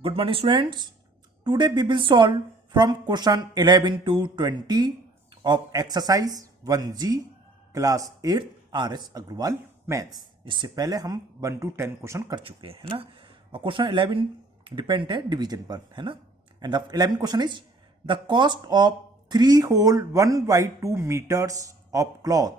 Good morning, students. Today we will solve from question 11 to 20 of exercise 1G class 8 RS Agarwal maths. इससे पहले हम 1 to 10 question कर चुके हैं ना। और क्वेश्चन 11 डिपेंड है डिवीजन पर, है ना। And the 11 question is the cost of 3 whole 1/2 metres of cloth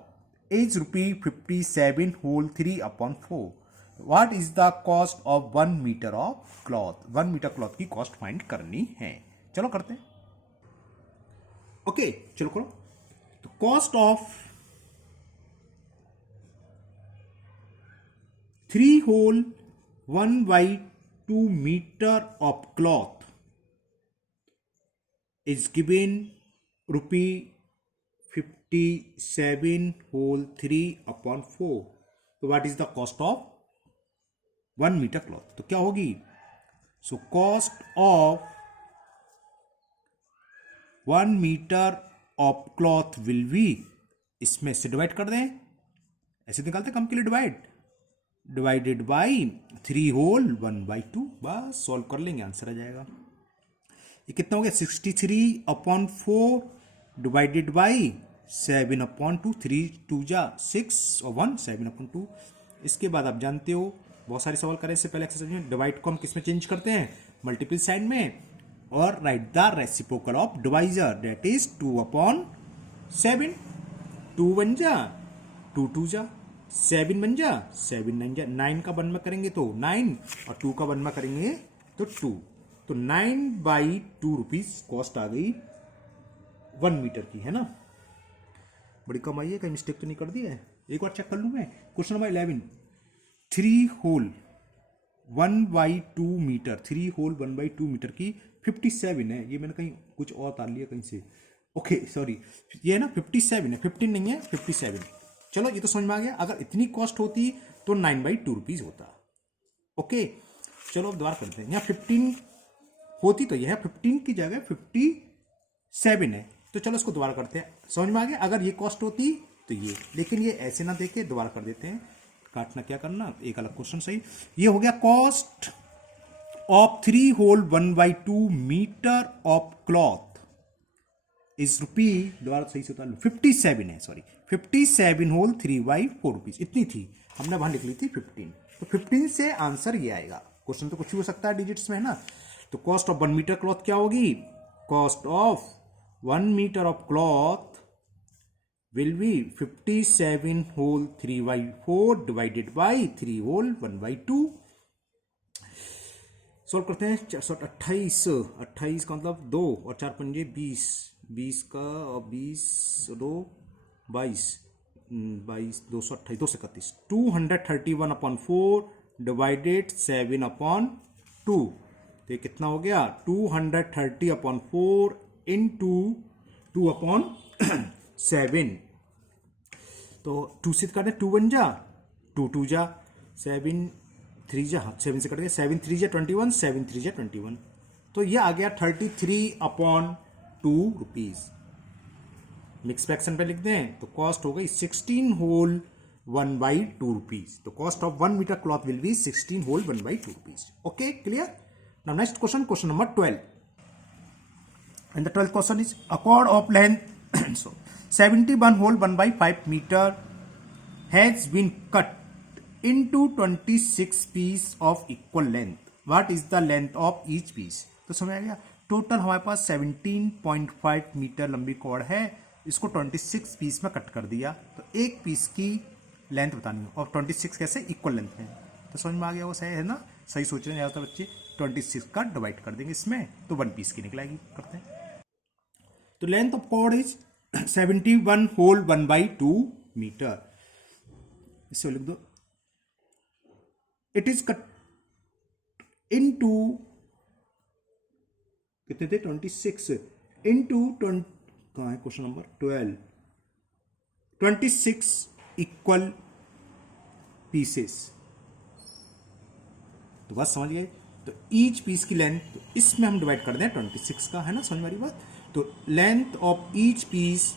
is ₹57 whole 3/4। What is the cost of 1 meter of cloth? 1 metre cloth की कॉस्ट फाइंड करनी है। चलो करते हैं। ओके चलो करो। तो cost of 3 whole 1/2 metre of cloth is given ₹57 whole 3/4। तो what is the cost of 1 metre cloth? तो क्या होगी? So cost of 1 metre of cloth will be, इसमें से डिवाइड कर दें, ऐसे निकालते कम के लिए डिवाइडेड बाई 3 होल 1/2। बस सॉल्व कर लेंगे, आंसर आ जाएगा। ये कितना हो गया? 63/4 डिवाइडेड बाई 7/2। 3 2 जा 6 और 1 7/2। इसके बाद आप जानते हो बहुत सारे सवाल करें इससे पहले एक्सरसाइज में, डिवाइड को हम किस में चेंज करते हैं? मल्टीपल साइन में। और right the reciprocal of divisor, that is 2/7। 2 1 जा 2 2 जा 7 1 जा 7 9 जा 9 का 1 में करेंगे तो 9 और 2 का 1 में करेंगे तो 2। तो 9/2 रुपीज कॉस्ट आ गई 1 मीटर की, है ना। बड़ी कम आई है, कहीं मिस्टेक तो नहीं कर दी है? एक बार चेक कर लूं मैं। Question number 11, 3 whole 1/2 metre, 3 whole 1/2 metre की 57 है। ये मैंने कहीं कुछ और उतार लिया कहीं से। ओके सॉरी, ये है ना 57 है, 15 नहीं है, 57। चलो ये तो समझ में आ गया। अगर इतनी कॉस्ट होती तो 9/2 रुपीज होता। ओके चलो अब दोबारा करते हैं। यहाँ 15 होती तो यह 15 की जगह 57 है। तो चलो इसको दोबारा करते हैं। समझ में आ गया? अगर ये कॉस्ट होती तो ये, लेकिन ये ऐसे ना देके दोबारा कर देते हैं। काटना क्या करना, एक अलग क्वेश्चन सही। ये हो गया cost of 3 whole 1/2 metre of cloth is rupee, दोबारा सही से उतार लो, 57 है, सॉरी 57 होल 3/4 रुपीज। इतनी थी, हमने वहां लिख ली थी 15। तो 15 से आंसर ये आएगा। क्वेश्चन तो कुछ भी हो सकता है डिजिट्स में, है ना। तो कॉस्ट ऑफ 1 मीटर क्लॉथ क्या होगी? Cost of 1 metre of cloth will be 57 whole 3/4 divided by 3 whole 1/2। Solve करते हैं। 28 का मतलब 2 और 4 पंजे 20, 20 का और 20 2 22, 228 231, 231/4 डिवाइडेड 7/2। तो ये कितना हो गया? 230/4 इंटू 2/7। तो 2 से काटे 2 1 जा 2 2 जा 7 3 जा 7 से कट गया 7 3 जा 21, 7 3 जा 21। तो ये आ गया 33/2 रुपीज। मिक्स फ्रैक्शन पे लिख दें तो कॉस्ट हो गई 16 होल 1/2 रुपीज। तो cost of 1 metre cloth will be 16 whole 1/2 rupees. Okay clear. Now next question, question number 12। And the 12th question is a cord of length 71 whole 1/5 metre has been cut into 26 piece of equal length. What is the length of each piece? तो समझ आ गया। Total हमारे पास 17.5 metre लंबी cord है, इसको 26 piece में cut कर दिया। तो एक पीस की लेंथ बतानी है और 26 कैसे इक्वल लेंथ है। तो समझ में आ गया वो सही है ना। सही सोच रहे हैं ज़्यादातर बच्चे। 26 का डिवाइड कर देंगे इसमें तो 1 पीस की निकलेगी। करते हैं। तो length of cord is 71 whole 1/2 metre. इससे लिख दो इट इज कट इनटू कितने थे 26 इनटू 20, कहाँ है क्वेश्चन नंबर 12, 26 इक्वल पीसेस। तो बस समझ गए। तो ईच पीस की लेंथ तो इसमें हम डिवाइड कर दें 26 का, है ना। समझ वाली बात। तो length of each piece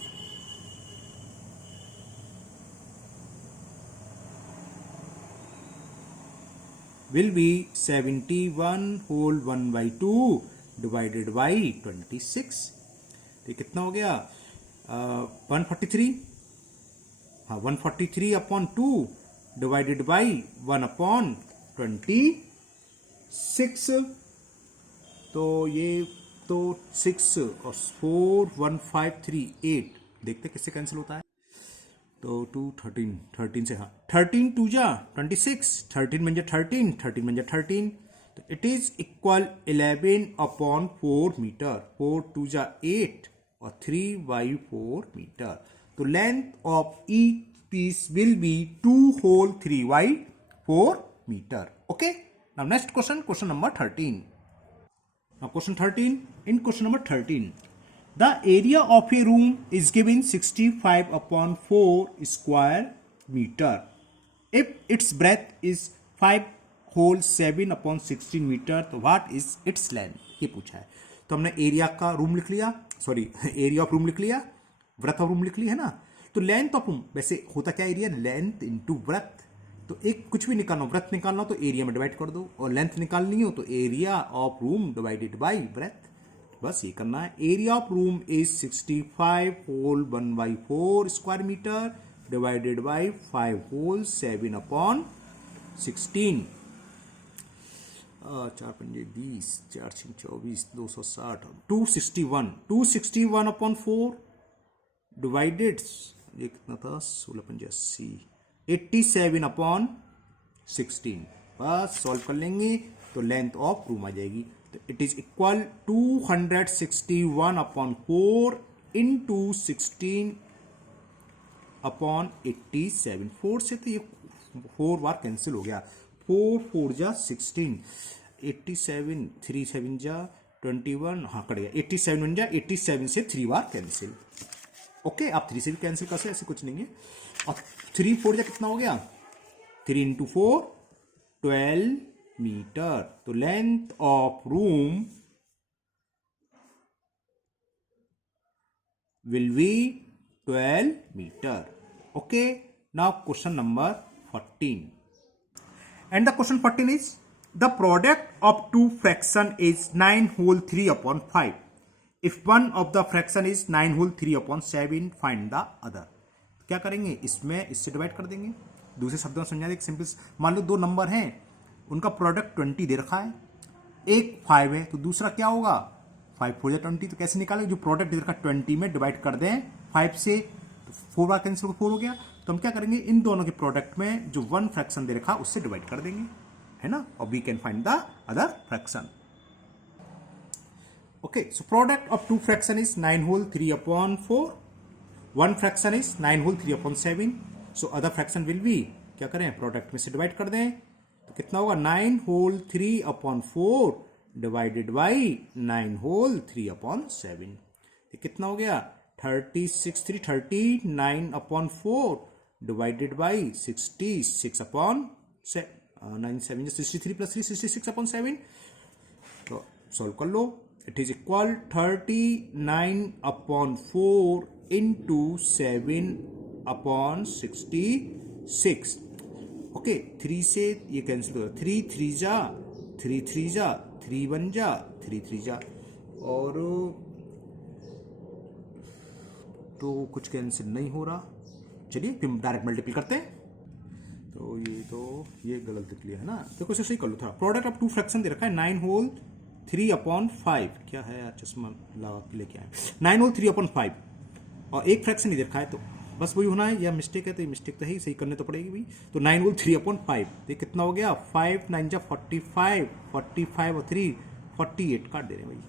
will be 71 whole 1 by 2 divided by 26. तो ये कितना हो गया 143, हाँ 143 अपॉन 2 डिवाइडेड बाई 1 अपॉन 26. तो ये तो 6 और 4 1 5 3 8, देखते किससे कैंसिल होता है. तो 2 13 13 से, हाँ 13 2 जा 26, 13 में जा 13, 13 में जा 13. तो it is equal 11 upon 4 metre. 4 2 जा 8 और 3 by 4 मीटर. तो length of each piece will be 2 whole 3 by 4 metre. Okay, now next question, question number 13. Now question 13. In question number 13, the area of a room is given 65 upon 4 square meter. If its breadth is 5 whole 7 upon 16 meter, तो what is its length? ये पूछा है. तो हमने area का room लिख लिया, sorry area of room लिख लिया, ब्रेथ ऑफ रूम लिख लिया है ना. तो लेंथ ऑफ रूम, वैसे होता क्या एरिया, लेंथ इनटू ब्रेथ. तो एक कुछ भी निकालना हो, ब्रेथ निकालना हो तो एरिया में डिवाइड कर दो, और लेंथ निकालनी हो तो area of room divided by breadth. बस ये करना है. Area of room is 65 whole 1 by 4 square metre divided by 5 whole 7 upon 16. 4 पंजे 20, 4 6 24, 260, 261 अपॉन 4 डिवाइडेड, ये कितना था 16 पंजे 80, 87 अपॉन 16. बस सॉल्व कर लेंगे तो लेंथ ऑफ रूम आ जाएगी. तो it is equal 261 upon 4 into 16 upon 87. 4 से तो ये 4 बार कैंसिल हो गया. 4 4 जा 16, 87 3 7 जा 21, हाँ कट गया 87 बन जा 87 से 3 बार कैंसिल. ओके, आप 3 से भी कैंसिल कर सकते, ऐसे कुछ नहीं है. और 3 4 जा कितना हो गया, 3 इंटू 4 12 मीटर. तो length of room will be 12 meter. Okay, now question number 14. And the question 14 is, the product of two fraction is 9 whole 3 upon 5. If one of the fraction is 9 whole 3 upon 7, find the other. क्या करेंगे, इसमें इससे divide कर देंगे. दूसरे शब्दों में समझा दें, सिंपल. मान लो दो नंबर हैं, उनका प्रोडक्ट 20 दे रखा है, एक 5 है, तो दूसरा क्या होगा 5 4 20. तो कैसे निकालें, जो प्रोडक्ट दे रखा 20 में डिवाइड कर दें 5 से, तो 4 बार कैंसिल 4 हो गया. तो हम क्या करेंगे, इन दोनों के प्रोडक्ट में जो वन फ्रैक्शन दे रखा उससे डिवाइड कर देंगे, है ना. और we can find the other fraction. Okay, so product of two fraction is 9 whole 3 upon 4. One fraction is 9 whole 3 upon 7. So other fraction will be, क्या करें, प्रोडक्ट में से डिवाइड कर दें. तो कितना होगा 9 whole 3 upon 4 divided by 9 whole 3 upon 7. ये कितना हो गया 36 3 39 upon 4 divided by 66 upon 9 7 63 plus 3 66 upon 7. तो सॉल्व कर लो. It is equal 39 upon 4 into 7 upon 66. Okay, 3 से ये कैंसिल होगा, 3 3 जा 3 3 जा 3 1 जा 3 3 जा, और तो कुछ कैंसिल नहीं हो रहा. चलिए फिर डायरेक्ट मल्टीपल करते हैं. तो ये गलत लिख लिया है ना. देखो इसे सही कर लो थोड़ा. प्रोडक्ट ऑफ टू फ्रैक्शन दे रखा है 9 whole 3 upon 5. क्या है यार, चश्मा लगा के लेके आए. 9 whole 3 upon 5 और एक फ्रैक्शन ही दे रखा है, तो बस वही होना है. या मिस्टेक है तो ये मिस्टेक तो ही सही करने तो पड़ेगी भाई. तो 9 whole 3 upon 5, तो कितना हो गया 5 9 जा 45 45 और 3 48 काट दे रहे भाई,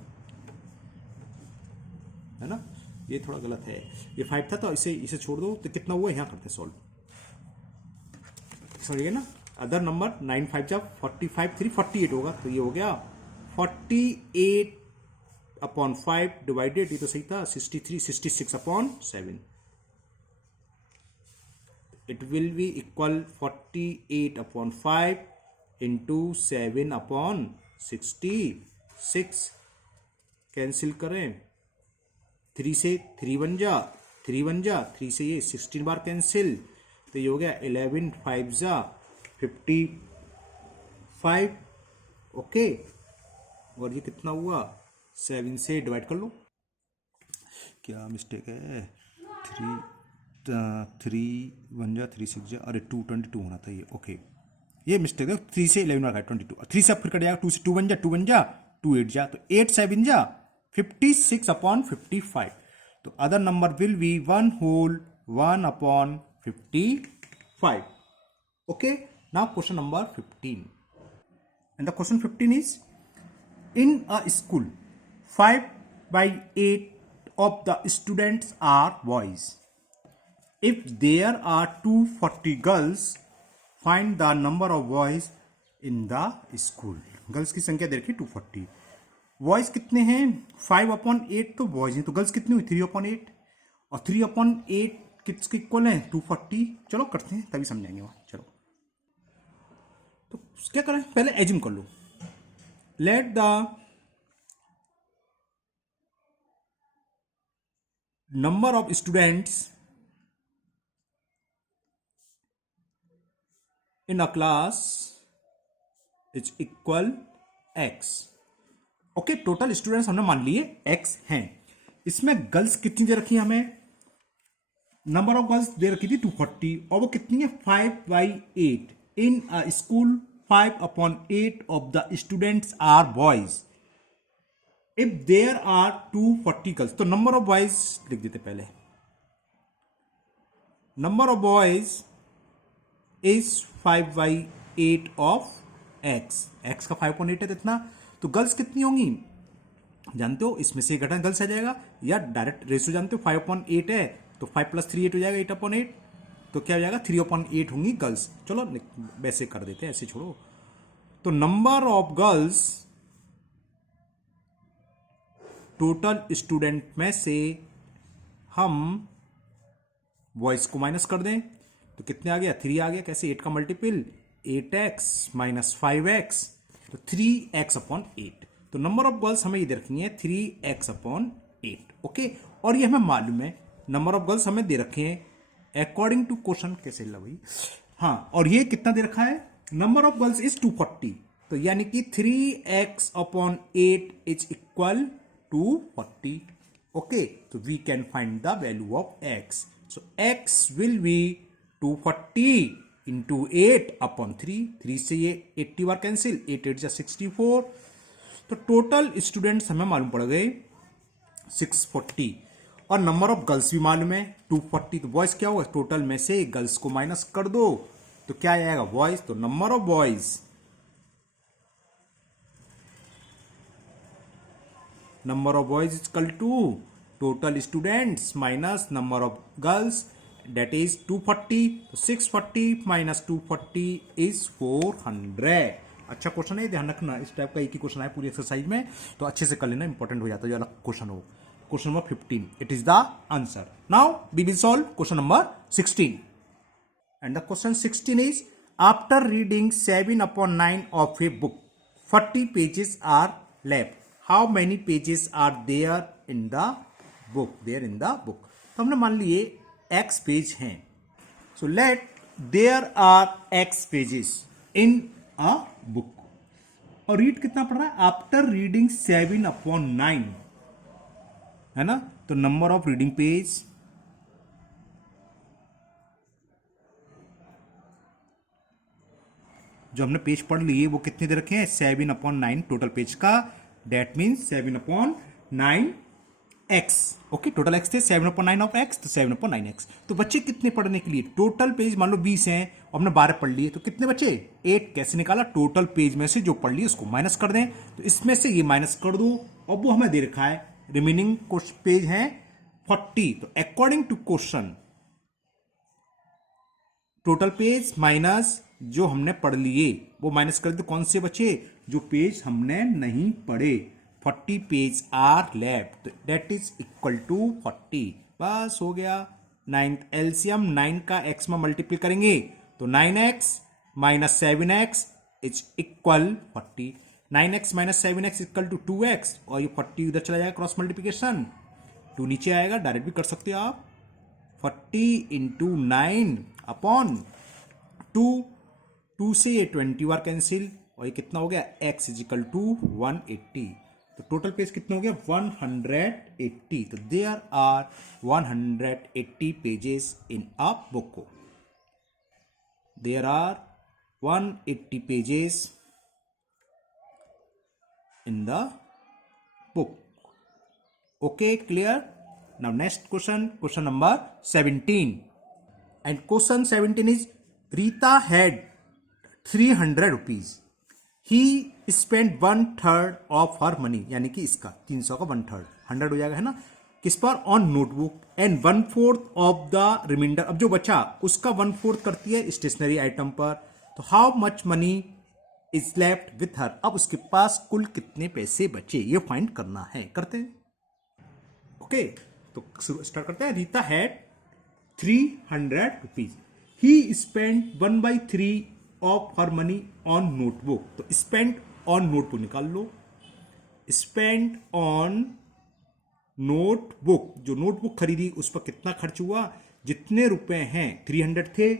है ना. ये थोड़ा गलत है, ये 5 था तो इसे छोड़ दो. तो कितना हुआ, यहाँ करते हैं सॉल्व. समझिए ना. अदर नंबर 9 5 जा 45 3 48 होगा. तो ये हो गया 48 अपॉन 5 डिवाइडेड, ये तो सही था 63 66 upon 7. It will be equal 48 upon 5 into 7 upon 66. Cancel करें, 3 से 3 बन जा 3 से ये 16 बार कैंसिल. तो ये हो गया 11 5 जा 5, ओके। और ये कितना हुआ, 7 से डिवाइड कर लो। क्या मिस्टेक है, 3 1 3 6 अरे 222 होना था ये, ओके। ये मिस्टेक है, 3 से 11 बार 22, 3 से अब फिर कट जाएगा, 2 से 2 बन जा, 2 बन जा, 2 8 जा, तो 8 7 जा 56 अपॉन 55। तो other number will be 1 whole 1 upon 55, okay. Now question number 15, and the question 15 is, in a school 5/8 of the students are boys. If there are 240 girls, find the number of boys in the school. Girls की संख्या दे रखी 240, boys कितने हैं 5/8, तो boys हैं, तो girls कितनी हुई 3/8, और 3/8 किसके इक्वल है 240। चलो करते हैं तभी समझाएंगे वहां, चलो। तो क्या करें, पहले एज्यूम कर लो, let the number of students in a class is equal x, okay. Total students हमने मान लिए x हैं। इसमें गर्ल्स कितनी दे रखी है हमें, नंबर ऑफ गर्ल्स दे रखी थी 240, और वो कितनी है 5/8। इन अ school 5/8 of the students are boys. If there are 240 girls, तो नंबर ऑफ बॉयज लिख देते पहले, number of boys is 5/8 of x, x का 5/8 है, इतना। तो गर्ल्स कितनी होंगी जानते हो, इसमें से घटा गर्ल्स आ जाएगा, या डायरेक्ट रेशियो जानते हो 5/8 है, तो 5 + 3 8 हो जाएगा 8/8, तो क्या हो जाएगा 3/8 होंगी गर्ल्स। चलो वैसे कर देते हैं, ऐसे छोड़ो। तो number of girls total student में से हम बॉयज को माइनस कर दें, तो कितने आ गया 3 आ गया, कैसे 8 का मल्टीपल 8x - 5x, तो 3x/8। तो नंबर ऑफ गर्ल्स हमें ये दे रखनी है 3x/8, ओके। और ये हमें मालूम है नंबर ऑफ गर्ल्स हमें दे रखे हैं अकॉर्डिंग टू क्वेश्चन, कैसे ला भाई, हाँ। और ये कितना दे रखा है, नंबर ऑफ गर्ल्स इज 240, तो यानी कि 3x/8 इज इक्वल 240, ओके। तो we can find the value of x, so x will be 240 into 8/3, 3 से ये 80 बार कैंसिल, 8 8 जा 64, तो टोटल स्टूडेंट्स हमें मालूम पड़ गए 640, और नंबर ऑफ गर्ल्स भी मालूम है 240, तो बॉयज क्या होगा, टोटल में से गर्ल्स को माइनस कर दो, तो क्या आएगा बॉयज, तो number of boys is equal to total students minus number of girls, that is 240, तो 640 minus 240 is 400। अच्छा क्वेश्चन है, ध्यान रखना, इस टाइप का एक ही क्वेश्चन है पूरी एक्सरसाइज में, तो अच्छे से कर लेना, इंपॉर्टेंट हो जाता है जो अलग क्वेश्चन हो। Question number 15, it is the answer. Now we will solve question number 16, and the question 16 is, after reading 7/9 of a book 40 pages are left, how many pages are there in the book. तो हमने मान लिए x page हैं, so let there are x pages in a book, और read कितना पढ़ रहा है, आफ्टर रीडिंग 7/9, है ना। तो नंबर ऑफ रीडिंग पेज, जो हमने पेज पढ़ लिए वो कितने दे रखे हैं 7/9 टोटल पेज का, that means 7/9 x, okay. Total x थे 7/9 ऑफ x, तो 7/9x। तो बच्चे कितने पढ़ने के लिए, टोटल पेज मान लो 20 हैं और हमने 12 पढ़ लिए, तो कितने बचे 8, कैसे निकाला, टोटल पेज में से जो पढ़ लिए उसको माइनस कर दें, तो इसमें से ये माइनस कर दो, और वो हमें दे रखा है रिमेनिंग पेज है 40, तो according to question total page minus जो हमने पढ़ लिए वो माइनस कर दो, कौन से बचे, जो पेज हमने नहीं पढ़े, 40 page are left, that is equal to 40, बस हो गया। 9th एलसीएम 9 का x में मल्टीप्लाई करेंगे तो 9x - 7x is equal 40, 9x - 7x equal to 2x, और ये 40 उधर चला जाएगा क्रॉस मल्टीप्लिकेशन, 2 नीचे आएगा, डायरेक्ट भी कर सकते हो आप, 40 × 9 अपॉन 2, 2 से 20 बार कैंसिल, और ये कितना हो गया x इजिकल टू 180। तो टोटल पेज कितना हो गया 180। तो there are 180 pages in a book. There are 180 pages in the book. Okay, clear? Now next question, question number 17. And question 17 is, Rita had 300 rupees. He spent 1/3 of her money, यानी कि इसका 300 का 1/3 100 हो जाएगा, है ना, किस पर, on notebook, and 1/4 of the remainder, अब जो बचा उसका 1/4 करती है स्टेशनरी आइटम पर। तो how much money is left with her, अब उसके पास कुल कितने पैसे बचे ये फाइंड करना है। करते हैं। ओके, तो स्टार्ट करते हैं। Rita had 300 rupees. He spend 1/3 of her money on notebook. तो स्पेंड ऑन नोटबुक निकाल लो। स्पेंड ऑन नोटबुक, जो नोटबुक खरीदी उस पर कितना खर्च हुआ, जितने रुपए हैं 300 थे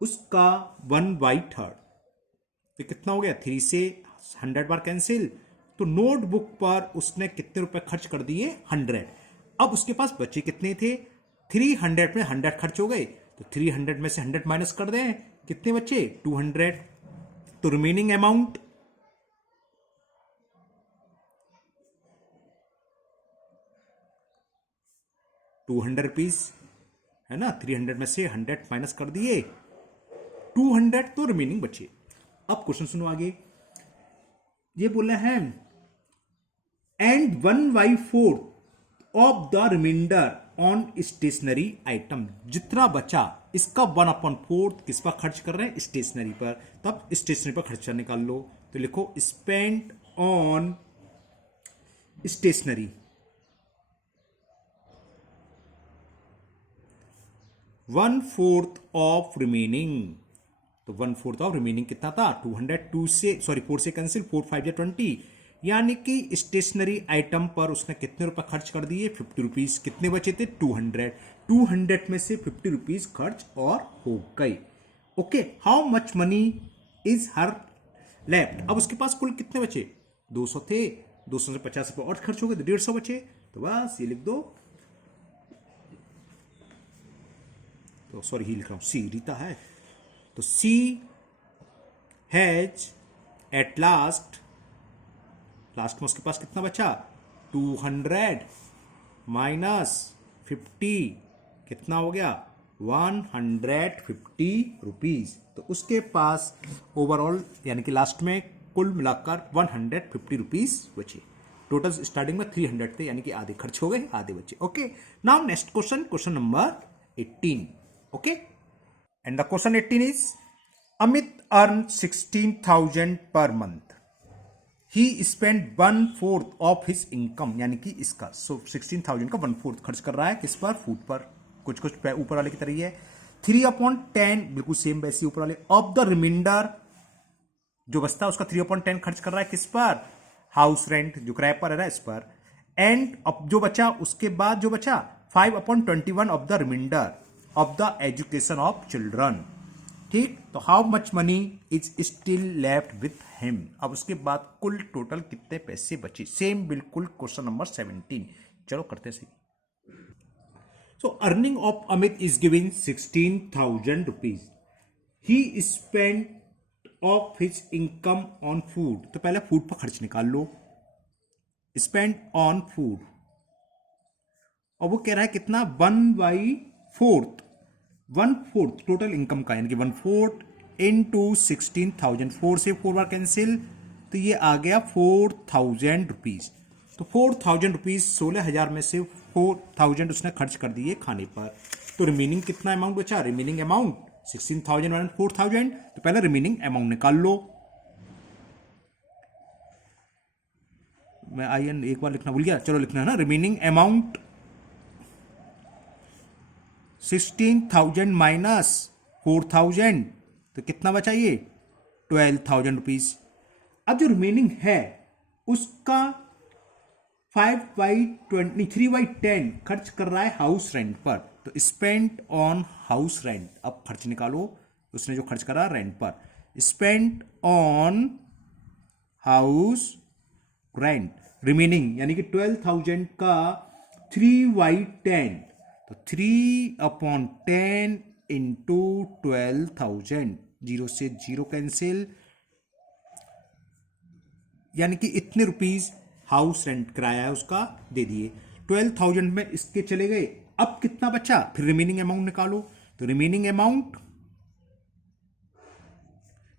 उसका 1/3। तो कितना हो गया, 3 से 100 बार कैंसिल। तो नोटबुक पर उसने कितने रुपए खर्च कर दिए, 100। अब उसके पास बचे कितने थे, 300 में 100 खर्च हो गए। तो 300 में से 100 माइनस कर दें, कितने बचे, 200। तो रिमेनिंग अमाउंट 200 रुपीज है ना। 300 में से 100 माइनस कर दिए, 200, तो रिमेनिंग बचे। अब क्वेश्चन सुनो आगे। ये बोला है and 1/4 of the remainder on stationery item, जितना बचा इसका 1/4 किस पर खर्च कर रहे हैं, स्टेशनरी पर। तब स्टेशनरी पर खर्चा निकाल लो। तो लिखो spend on stationery 1/4 of remaining. तो 1/4 ऑफ रिमेनिंग कितना था, 200। 4 से कैंसिल, 4 5 या 20, यानी कि स्टेशनरी आइटम पर उसने कितने रुपए खर्च कर दिए, 50 रुपीज। कितने बचे थे, 200। 200 में से 50 रुपीज खर्च और हो गई। Okay, how much money is her left, अब उसके पास कुल कितने बचे, 200 थे, 200 से 50 रुपए और खर्च हो गए, तो 150 बचे। तो बस ये लिख दो। तो सॉरी, ही लिख रहा हूं, सी रीता है। तो सी हैज एट लास्ट में उसके पास कितना बचा, 200 माइनस 50 कितना हो गया, 150 रुपीज। तो उसके पास ओवरऑल यानी कि लास्ट में कुल मिलाकर 150 रुपीज बचे। टोटल स्टार्टिंग में 300 थे, यानी कि आधे खर्च हो गए, आधे बचे। Okay, now next question, question number 18। Okay, and the question 18 is, Amit earn 16,000 per month. He spend 1/4 of his income, यानी कि इसका 16,000 का 1/4 खर्च कर रहा है किस पर, फूड पर। कुछ ऊपर वाले की तरह ही है। 3/10 बिल्कुल सेम वैसी ऊपर वाले, ऑफ द रिमाइंडर जो बचता है उसका 3/10 खर्च कर रहा है किस पर, हाउस रेंट जो किराए पर है ना, इस पर। एंड अब जो बचा उसके बाद जो बचा 5/21 of the remainder of the education of children. ठीक, तो how much money is still left with him, अब उसके बाद कुल टोटल कितने पैसे बचे, सेम बिल्कुल क्वेश्चन नंबर 17। चलो करते सही। So earning of Amit is giving 16,000 rupees. He spend of his income on food, तो पहले फूड पर खर्च निकाल लो। स्पेंड ऑन फूड, और वो कह रहा है कितना, 1/4 टोटल इनकम का, यानी कि 1/4 इंटू 16,000, 4 से 4 बार कैंसिल, तो ये आ गया 4,000 रुपीज। तो 4,000 रुपीज 16,000 में से 4,000 उसने खर्च कर दिए खाने पर। तो रिमेनिंग कितना अमाउंट बचा, रिमेनिंग अमाउंट 16,000 माइनस 4,000। तो पहले रिमेनिंग अमाउंट निकाल लो। मैं IN एक बार लिखना भूल गया, चलो लिखना है ना, रिमेनिंग अमाउंट 16,000 माइनस 4,000, तो कितना बचा ये, 12,000 रुपीज। अब जो रिमेनिंग है उसका 3/10 खर्च कर रहा है हाउस रेंट पर। तो स्पेंड ऑन हाउस रेंट, अब खर्च निकालो, उसने जो खर्च करा रेंट पर। Spend on house rent. Remaining यानी कि 12,000 का 3/10, तो 3/10 इंटू 12,000, 0 से 0 कैंसिल, यानी कि इतने रुपीज हाउस रेंट किराया है उसका दे दिए। 12,000 में इसके चले गए, अब कितना बचा, फिर रिमेनिंग अमाउंट निकालो। तो रिमेनिंग अमाउंट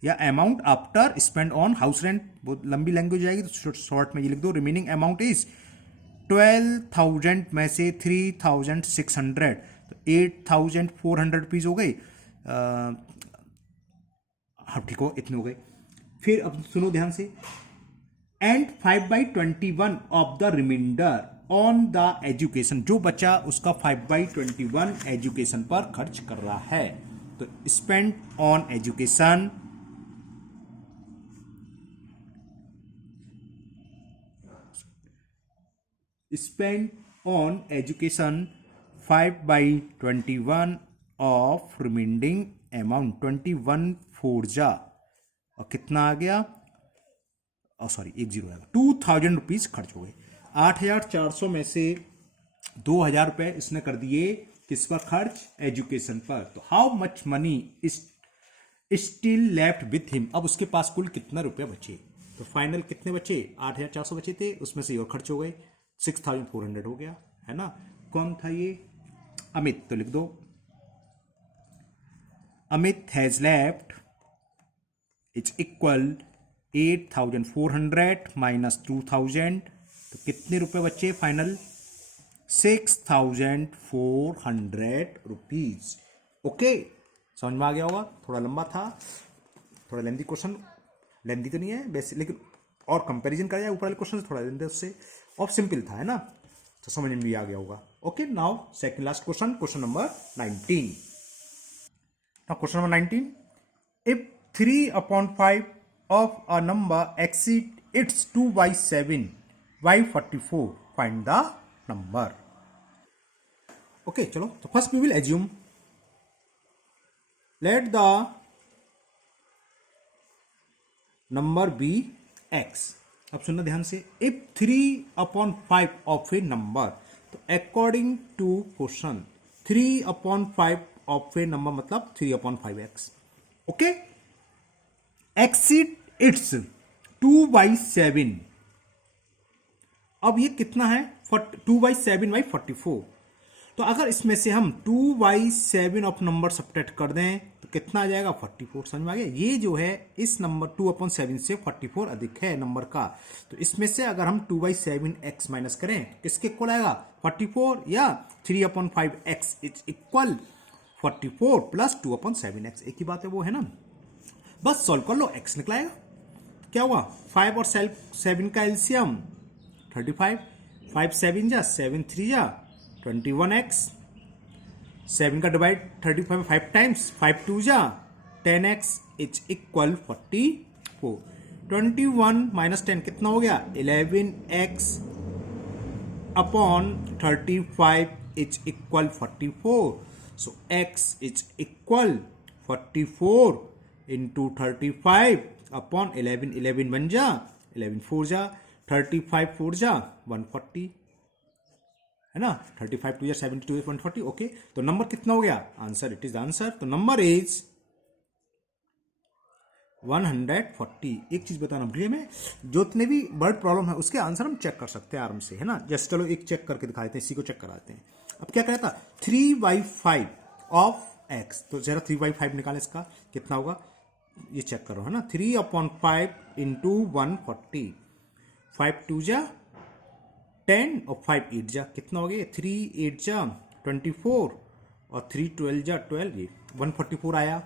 या amount after spend on house rent, बहुत लंबी लैंग्वेज आएगी तो शॉर्ट में ये लिख दो। रिमेनिंग अमाउंट इज 12,000 में से 3,600, तो 8,400 रुपीज हो गई। हाँ ठीक हो, इतने हो गए। फिर अब सुनो ध्यान से, and 5/21 of the remainder on the education, जो बचा उसका 5/21 एजुकेशन पर खर्च कर रहा है। तो spend on education, spend on education 5/21 of remaining amount, 21 4 जा, और कितना आ गया, सॉरी 10 आएगा, 2,000 रुपीज खर्च हो गए। 8,400 में से 2,000 रुपए इसने कर दिए किस पर खर्च, एजुकेशन पर। तो how much money still left with him, अब उसके पास कुल कितना रुपया बचे। तो फाइनल कितने बचे, 8,400 बचे थे, उसमें से और खर्च हो गए, 6,400 हो गया, है ना। कौन था ये, अमित। तो लिख दो, Amit has left it's equal 8,400 minus 2,000, तो कितने रुपए बचे फाइनल, 6,400 रुपीज। ओके, समझ में आ गया होगा। थोड़ा लंबा था, थोड़ा लेंदी क्वेश्चन, लेंदी तो नहीं है वैसे, लेकिन और कंपैरिजन करा जाए ऊपर वाले क्वेश्चन से थोड़ा लेंदी उससे, और सिंपल था, है ना, तो समझ में भी आ गया होगा। Okay, now second last question, question number 19। Now question number 19, if 3/5 of a number exceed its 2/7 by 44, find the number. Okay, चलो, तो first we will assume, let the number be x। अब सुनना ध्यान से, if 3/5 of a number, तो according to question 3/5 of a number मतलब 3/5x। Okay, exceed it's 2/7, अब ये कितना है, 2/7/44। तो अगर इसमें से हम 2/7 ऑफ नंबर सब्ट्रैक्ट कर दें तो कितना आ जाएगा, 44। समझ में आ गया। ये जो है इस नंबर 2/7 से 44 अधिक है नंबर का, तो इसमें से अगर हम 2/7x माइनस करें किसके इक्वल आएगा, 44, या 3/5x is equal 44 plus 2/7x, एक ही बात है वो, है ना। बस सॉल्व कर लो, x निकलाएगा। क्या हुआ, 5 और 7 का एलसीएम 35, 5 7 जा 7 3 जा 21x, 7 का डिवाइड 35 5 टाइम्स, 5 2 जा 10x इज इक्वल 44। 21 माइनस 10 कितना हो गया, 11x upon 35 is equal 44। So x is equal 44 into 35 upon 11, 11 बन जा 11 4 जा 35 4 जा 140, है ना। 35 2 जा 72 140। ओके, तो नंबर कितना हो गया, आंसर, इट इज आंसर। तो नंबर इज 140। एक चीज बताना भूलिए मैं, जितने भी वर्ड प्रॉब्लम है उसके आंसर हम चेक कर सकते हैं आराम से, है ना। जैसे चलो एक चेक करके दिखा देते हैं, इसी को चेक कराते हैं। अब क्या करा था, 3/5 ऑफ x, तो जरा 3/5 निकाले, इसका कितना होगा ये चेक करो, है ना। 3/5 इंटू 140, 5 2 जा 10 और 5 8 जा कितना हो गया, 3 8 जा 24 और 3 12 जा 12, ये 144 आया।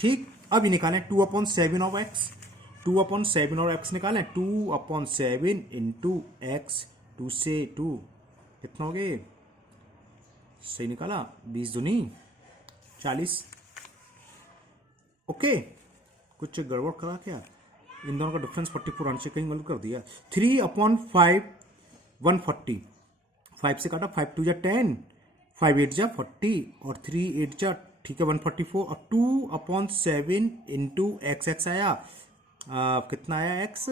ठीक, अब ये निकालें 2/7 ऑफ x, 2/7 और x निकालें, 2/7 इंटू एक्स, 2 से 2 कितना हो गया, सही निकाला, 20 दूनी 40। ओके, कुछ गड़बड़ करा क्या, इन दोनों का डिफरेंस 44 आंसर कहीं गलत कर दिया। 3/5 140, 5 से काटा, 5 2 जा 10, 5 8 जा 40 और 3 8 जा, ठीक है 144, और 2/7 इंटू एक्स आया कितना आया x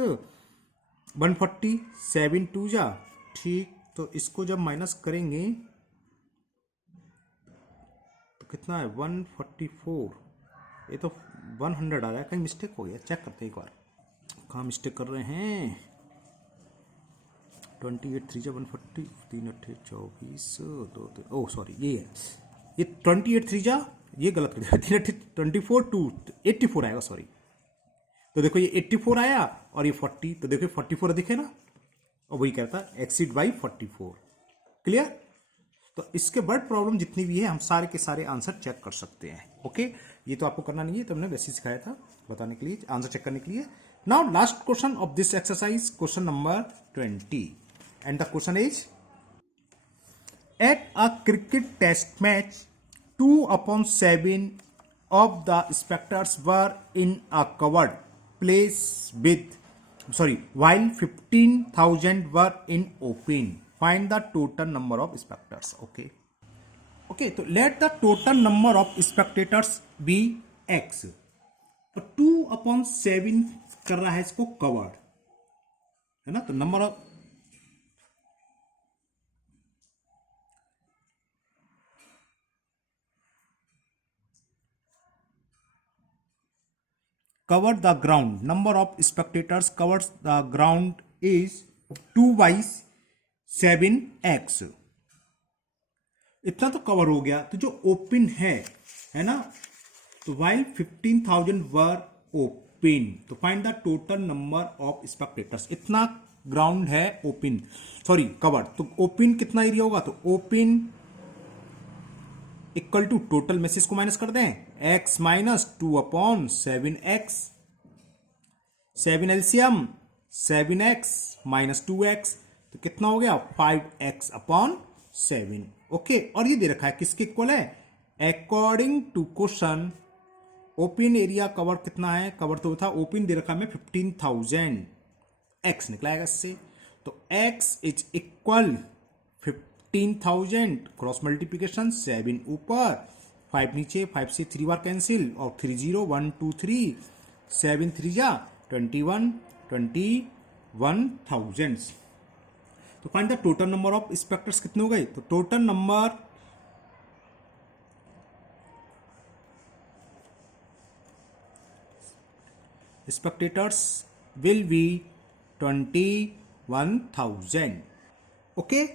140, 7 2 जा, ठीक। तो इसको जब माइनस करेंगे तो कितना है 144, ये तो 100 आ रहा है, कहीं मिस्टेक हो गया, चेक करते हैं एक बार कहाँ मिस्टेक कर रहे हैं। 28 3 जा 140, 3 8 24 2 3, ओह सॉरी ये है, ये 28 3 जा, ये गलत कर दिया, 3 8 24 2 84 आएगा, सॉरी। तो देखो ये 84 आया और ये 40, तो देखो 44 दिखे ना, और वही कहता है एक्सीड बाई 44। क्लियर? तो इसके वर्ड प्रॉब्लम जितनी भी है हम सारे के सारे आंसर चेक कर सकते हैं। ओके, ये तो आपको करना नहीं है, तो हमने वैसे ही सिखाया था बताने के लिए, आंसर चेक करने के लिए। Now last question of this exercise, question number 20, and the question is at a cricket test match 2/7 of the spectators were in a covered place while 15,000 were in open. Find the total number of spectators. Okay, so let the total number of spectators be x. तो 2/7 कर रहा है इसको covered, है ना, तो number of cover the ground, number of spectators covers the ground is 2/7x. इतना तो कवर हो गया, तो जो ओपन है ना, तो while 15,000 were open, तो find the total number of spectators. इतना ग्राउंड है ओपन, सॉरी कवर, तो ओपन कितना एरिया होगा, तो ओपन इक्वल टू टोटल में से इसको माइनस कर दें, x minus 2/7x, 7 LCM 7x minus 2x, तो कितना हो गया 5x/7। ओके, और ये दे रखा है किसके इक्वल है, according to question open area cover कितना है, कवर तो था ओपन दे रखा है 15,000, x निकलाएगा इससे, तो x is equal 15,000 cross multiplication, 7 ऊपर 5 नीचे, 5 से 3 बार कैंसिल, और 3 0 1 2 3 7 3 जा 21 21,000। तो find the total number of spectators कितने हो गए, तो total number spectators will be 21,000। Okay,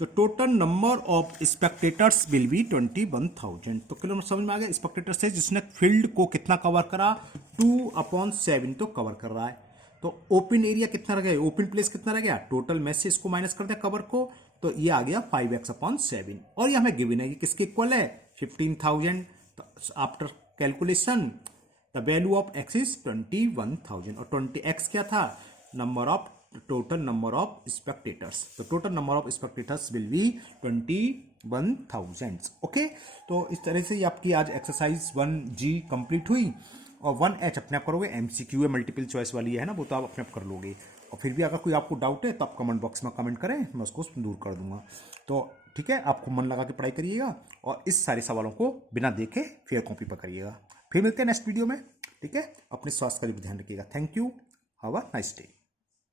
तो total number of spectators will be 21,000। तो क्लियर समझ में आ गया, स्पेक्टेटर्स है जिसने फील्ड को कितना कवर करा, 2/7 तो कवर कर रहा है। तो ओपन एरिया कितना रह गया, ओपन प्लेस कितना रह गया, टोटल में से इसको माइनस कर दिया कवर को, तो ये आ गया 5x/7, और ये हमें गिवन है ये किसके इक्वल है 15,000। तो after calculation the value of x is 21,000, और 20x क्या था, number of total number of spectators, तो total number of spectators will be 21,000। Okay, तो इस तरह से आपकी आज एक्सरसाइज 1G कंप्लीट हुई, और 1H अपने आप करोगे, MCQ है मल्टीपल चॉइस वाली है ना, वो तो आप अपने आप कर लोगे। और फिर भी अगर कोई आपको डाउट है तो आप कमेंट बॉक्स में कमेंट करें, मैं उसको दूर कर दूंगा। तो ठीक है, आपको मन लगा के पढ़ाई करिएगा, और इस सारे सवालों को बिना देखे फेयर कॉपी पर करिएगा। फिर मिलते हैं नेक्स्ट वीडियो में, ठीक है, अपने स्वास्थ्य का भी ध्यान रखिएगा। Thank you, have a nice day.